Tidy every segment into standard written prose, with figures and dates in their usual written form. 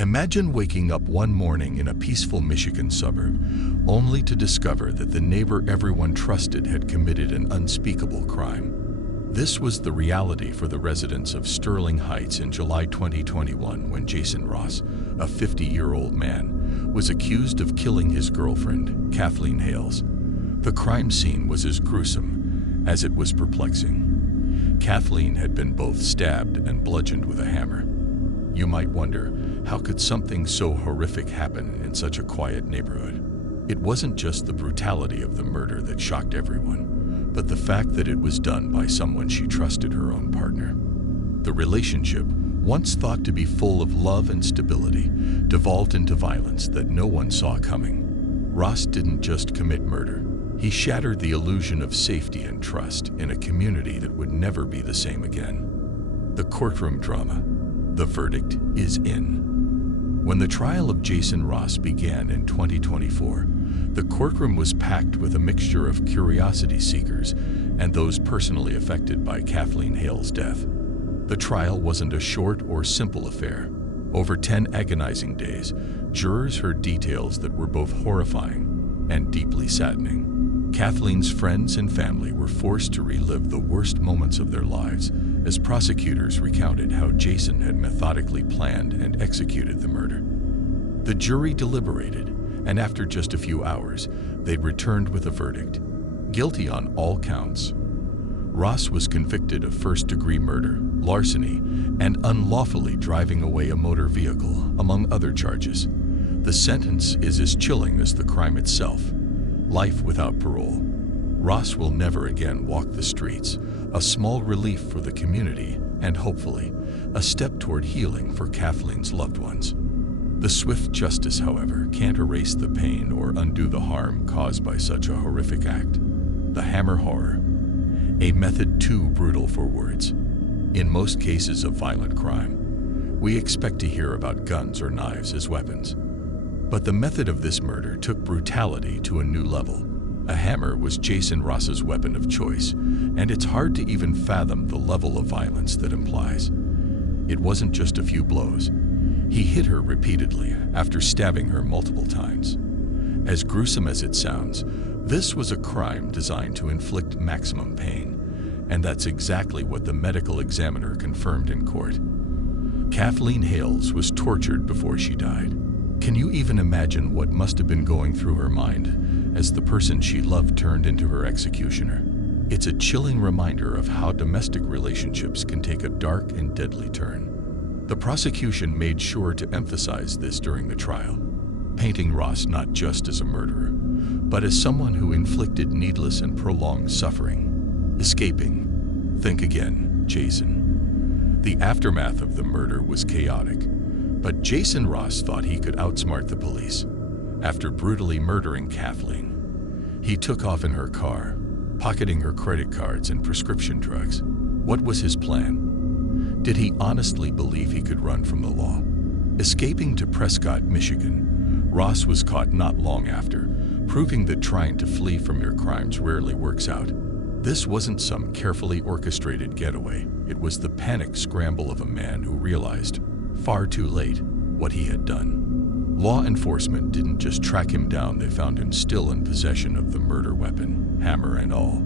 Imagine waking up one morning in a peaceful Michigan suburb, only to discover that the neighbor everyone trusted had committed an unspeakable crime. This was the reality for the residents of Sterling Heights in July 2021 when Jason Ross, a 50-year-old man, was accused of killing his girlfriend, Kathleen Hales. The crime scene was as gruesome as it was perplexing. Kathleen had been both stabbed and bludgeoned with a hammer. You might wonder, how could something so horrific happen in such a quiet neighborhood? It wasn't just the brutality of the murder that shocked everyone, but the fact that it was done by someone she trusted, her own partner. The relationship, once thought to be full of love and stability, devolved into violence that no one saw coming. Ross didn't just commit murder. He shattered the illusion of safety and trust in a community that would never be the same again. The courtroom drama. The verdict is in. When the trial of Jason Ross began in 2024, the courtroom was packed with a mixture of curiosity seekers and those personally affected by Kathleen Hale's death. The trial wasn't a short or simple affair. Over 10 agonizing days, jurors heard details that were both horrifying and deeply saddening. Kathleen's friends and family were forced to relive the worst moments of their lives as prosecutors recounted how Jason had methodically planned and executed the murder. The jury deliberated, and after just a few hours, they returned with a verdict: guilty on all counts. Ross was convicted of first-degree murder, larceny, and unlawfully driving away a motor vehicle, among other charges. The sentence is as chilling as the crime itself: life without parole. Ross will never again walk the streets, a small relief for the community and, hopefully, a step toward healing for Kathleen's loved ones. The swift justice, however, can't erase the pain or undo the harm caused by such a horrific act. The hammer horror, a method too brutal for words. In most cases of violent crime, we expect to hear about guns or knives as weapons. But the method of this murder took brutality to a new level. A hammer was Jason Ross's weapon of choice, and it's hard to even fathom the level of violence that implies. It wasn't just a few blows. He hit her repeatedly after stabbing her multiple times. As gruesome as it sounds, this was a crime designed to inflict maximum pain, and that's exactly what the medical examiner confirmed in court. Kathleen Hales was tortured before she died. Can you even imagine what must have been going through her mind as the person she loved turned into her executioner? It's a chilling reminder of how domestic relationships can take a dark and deadly turn. The prosecution made sure to emphasize this during the trial, painting Ross not just as a murderer, but as someone who inflicted needless and prolonged suffering. Escaping. Think again, Jason. The aftermath of the murder was chaotic, but Jason Ross thought he could outsmart the police. After brutally murdering Kathleen, he took off in her car, pocketing her credit cards and prescription drugs. What was his plan? Did he honestly believe he could run from the law? Escaping to Prescott, Michigan, Ross was caught not long after, proving that trying to flee from your crimes rarely works out. This wasn't some carefully orchestrated getaway. It was the panicked scramble of a man who realized, far too late, what he had done. Law enforcement didn't just track him down, they found him still in possession of the murder weapon, hammer and all.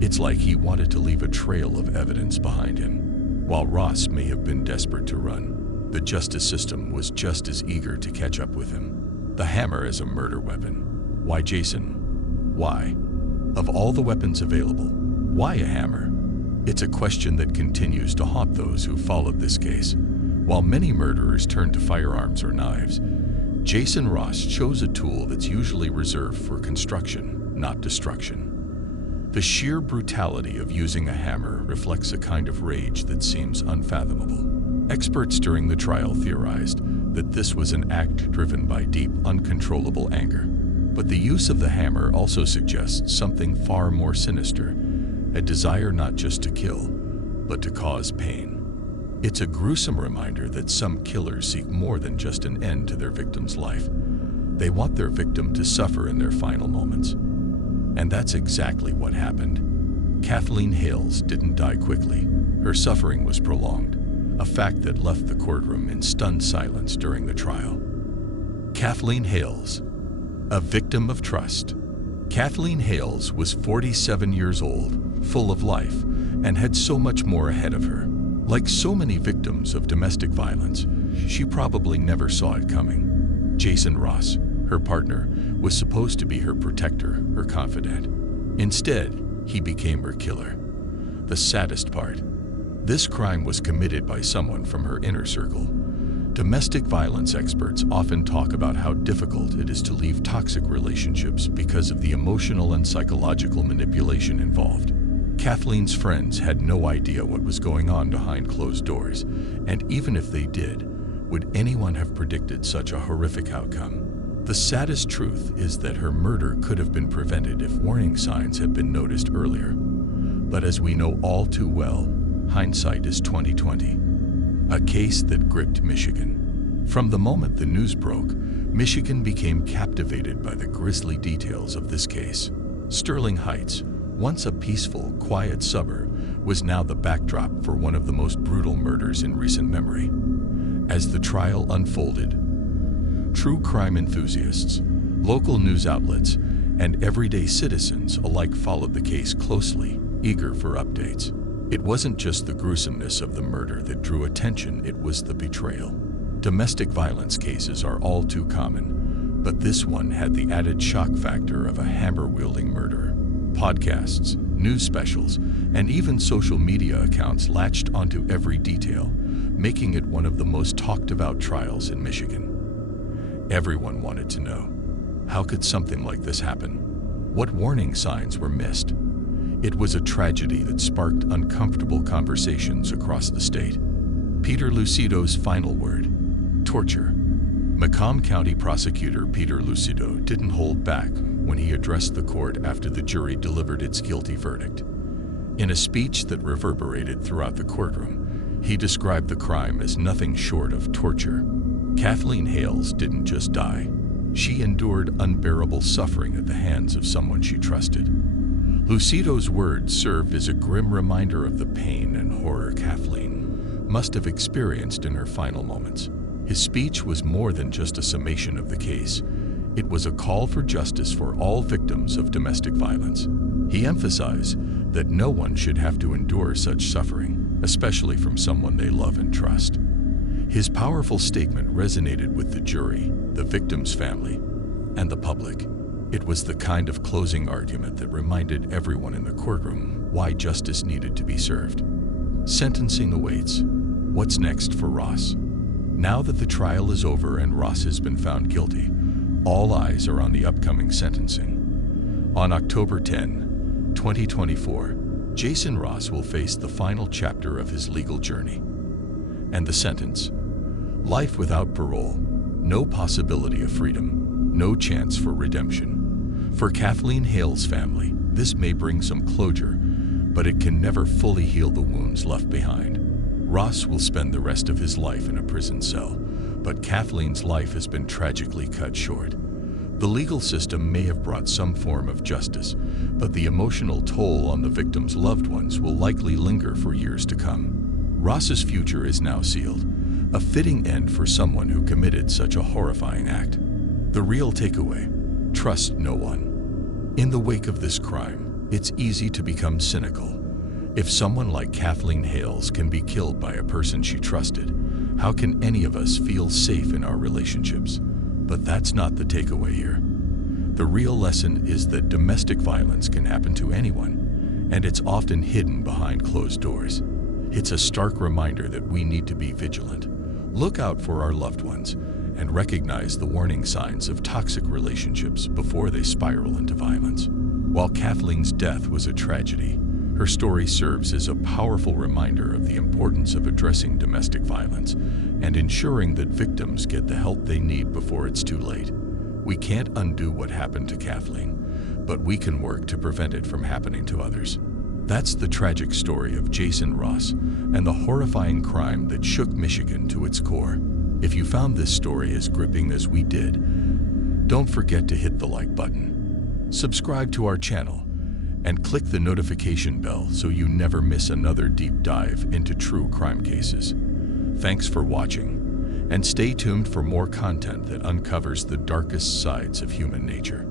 It's like he wanted to leave a trail of evidence behind him. While Ross may have been desperate to run, the justice system was just as eager to catch up with him. The hammer as a murder weapon. Why Jason? Why? Of all the weapons available, why a hammer? It's a question that continues to haunt those who followed this case. While many murderers turn to firearms or knives, Jason Ross chose a tool that's usually reserved for construction, not destruction. The sheer brutality of using a hammer reflects a kind of rage that seems unfathomable. Experts during the trial theorized that this was an act driven by deep, uncontrollable anger. But the use of the hammer also suggests something far more sinister, a desire not just to kill, but to cause pain. It's a gruesome reminder that some killers seek more than just an end to their victim's life. They want their victim to suffer in their final moments. And that's exactly what happened. Kathleen Hales didn't die quickly. Her suffering was prolonged. a fact that left the courtroom in stunned silence during the trial. Kathleen Hales, a victim of trust. Kathleen Hales was 47 years old, full of life, and had so much more ahead of her. Like so many victims of domestic violence, she probably never saw it coming. Jason Ross, her partner, was supposed to be her protector, her confidant. Instead, he became her killer. The saddest part, this crime was committed by someone from her inner circle. Domestic violence experts often talk about how difficult it is to leave toxic relationships because of the emotional and psychological manipulation involved. Kathleen's friends had no idea what was going on behind closed doors, and even if they did, would anyone have predicted such a horrific outcome? The saddest truth is that her murder could have been prevented if warning signs had been noticed earlier. But as we know all too well, hindsight is 20/20. A case that gripped Michigan. From the moment the news broke, Michigan became captivated by the grisly details of this case. Sterling Heights, once a peaceful, quiet suburb, was now the backdrop for one of the most brutal murders in recent memory. As the trial unfolded, true crime enthusiasts, local news outlets, and everyday citizens alike followed the case closely, eager for updates. It wasn't just the gruesomeness of the murder that drew attention, it was the betrayal. Domestic violence cases are all too common, but this one had the added shock factor of a hammer-wielding murderer. Podcasts, news specials, and even social media accounts latched onto every detail, making it one of the most talked-about trials in Michigan. Everyone wanted to know, how could something like this happen? What warning signs were missed? It was a tragedy that sparked uncomfortable conversations across the state. Peter Lucido's final word: torture. Macomb County Prosecutor Peter Lucido didn't hold back when he addressed the court after the jury delivered its guilty verdict. In a speech that reverberated throughout the courtroom, he described the crime as nothing short of torture. Kathleen Hales didn't just die. She endured unbearable suffering at the hands of someone she trusted. Lucido's words served as a grim reminder of the pain and horror Kathleen must have experienced in her final moments. His speech was more than just a summation of the case. It was a call for justice for all victims of domestic violence. He emphasized that no one should have to endure such suffering, especially from someone they love and trust. His powerful statement resonated with the jury, the victim's family, and the public. It was the kind of closing argument that reminded everyone in the courtroom why justice needed to be served. Sentencing awaits. What's next for Ross? Now that the trial is over and Ross has been found guilty, all eyes are on the upcoming sentencing. On October 10, 2024, Jason Ross will face the final chapter of his legal journey. And the sentence: life without parole, no possibility of freedom, no chance for redemption. For Kathleen Hale's family, this may bring some closure, but it can never fully heal the wounds left behind. Ross will spend the rest of his life in a prison cell, but Kathleen's life has been tragically cut short. The legal system may have brought some form of justice, but the emotional toll on the victim's loved ones will likely linger for years to come. Ross's future is now sealed, a fitting end for someone who committed such a horrifying act. The real takeaway: trust no one. In the wake of this crime, it's easy to become cynical. If someone like Kathleen Hales can be killed by a person she trusted, how can any of us feel safe in our relationships? But that's not the takeaway here. The real lesson is that domestic violence can happen to anyone, and it's often hidden behind closed doors. It's a stark reminder that we need to be vigilant, look out for our loved ones, and recognize the warning signs of toxic relationships before they spiral into violence. While Kathleen's death was a tragedy, her story serves as a powerful reminder of the importance of addressing domestic violence and ensuring that victims get the help they need before it's too late. We can't undo what happened to Kathleen, but we can work to prevent it from happening to others. That's the tragic story of Jason Ross and the horrifying crime that shook Michigan to its core. If you found this story as gripping as we did, don't forget to hit the like button, subscribe to our channel, and click the notification bell so you never miss another deep dive into true crime cases. Thanks for watching, and stay tuned for more content that uncovers the darkest sides of human nature.